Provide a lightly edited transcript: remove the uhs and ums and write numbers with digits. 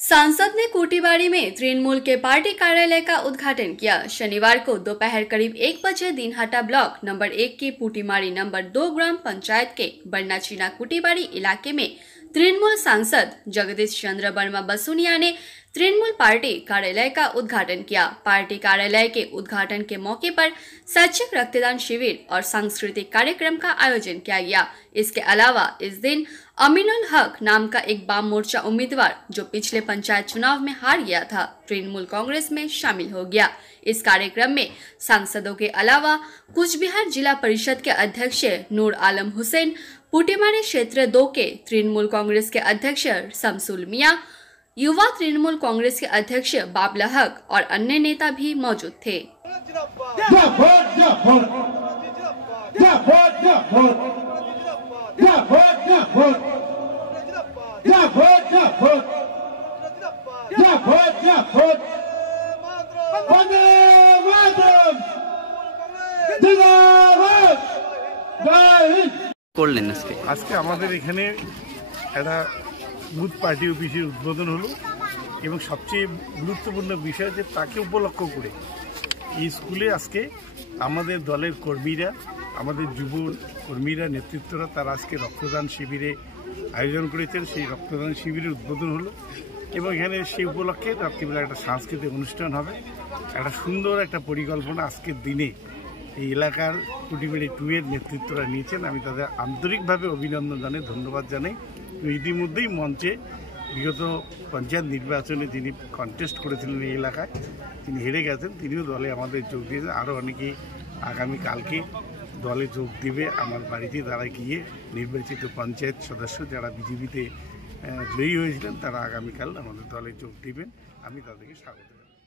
सांसद ने कोटीबाड़ी में तृणमूल के पार्टी कार्यालय का उद्घाटन किया। शनिवार को दोपहर करीब 1 बजे दिनहाटा ब्लॉक नंबर 1 की पुटीमारी नंबर 2 ग्राम पंचायत के बन्नाचीना कोटीबाड़ी इलाके में तृणमूल सांसद जगदीश चंद्र वर्मा बसुनिया ने तृणमूल पार्टी कार्यालय का उद्घाटन किया। पार्टी कार्यालय के उद्घाटन के मौके पर स्वैच्छिक रक्तदान शिविर और सांस्कृतिक कार्यक्रम का आयोजन किया गया। इसके अलावा इस दिन अमीनुल हक नाम का एक वाम मोर्चा उम्मीदवार जो पिछले पंचायत चुनाव में हार गया था, तृणमूल कांग्रेस में शामिल हो गया। इस कार्यक्रम में सांसदों के अलावा कूचबिहार जिला परिषद के अध्यक्ष नूर आलम हुसैन, पुटीमारी क्षेत्र 2 के तृणमूल कांग्रेस के अध्यक्ष शमसुल मियां, युवा तृणमूल कांग्रेस के अध्यक्ष बाबला हक और अन्य नेता भी मौजूद थे। আজকে আমাদের এখানে একটা বুথ পার্টি অফিসের উদ্বোধন হলো এবং সবচেয়ে গুরুত্বপূর্ণ বিষয় যে তাকে উপলক্ষ করে এই স্কুলে আজকে আমাদের দলের কর্মীরা, আমাদের যুব কর্মীরা, নেতৃত্বরা তারা আজকে রক্তদান শিবিরে আয়োজন করেছেন। সেই রক্তদান শিবিরের উদ্বোধন হলো এবং এখানে সেই উপলক্ষে রাত্রিবেলা একটা সাংস্কৃতিক অনুষ্ঠান হবে। একটা সুন্দর একটা পরিকল্পনা আজকের দিনে এই এলাকার কুটিবাড়ি 2 এর নেতৃত্বরা নিয়েছেন। আমি তাদের আন্তরিকভাবে অভিনন্দন জানাই, ধন্যবাদ জানাই। ইতিমধ্যেই মঞ্চে বিগত পঞ্চায়েত নির্বাচনে যিনি কন্টেস্ট করেছিলেন এই এলাকায়, তিনি হেরে গেছেন, তিনিও দলে আমাদের যোগ দিয়েছেন। আরও অনেকেই আগামীকালকে দলে যোগ দিবে। আমার বাড়িতে তারা গিয়ে নির্বাচিত পঞ্চায়েত সদস্য যারা বিজেপিতে জয়ী হয়েছিলেন তারা আগামীকাল আমাদের দলে যোগ দিবেন। আমি তাদেরকে স্বাগত জানাই।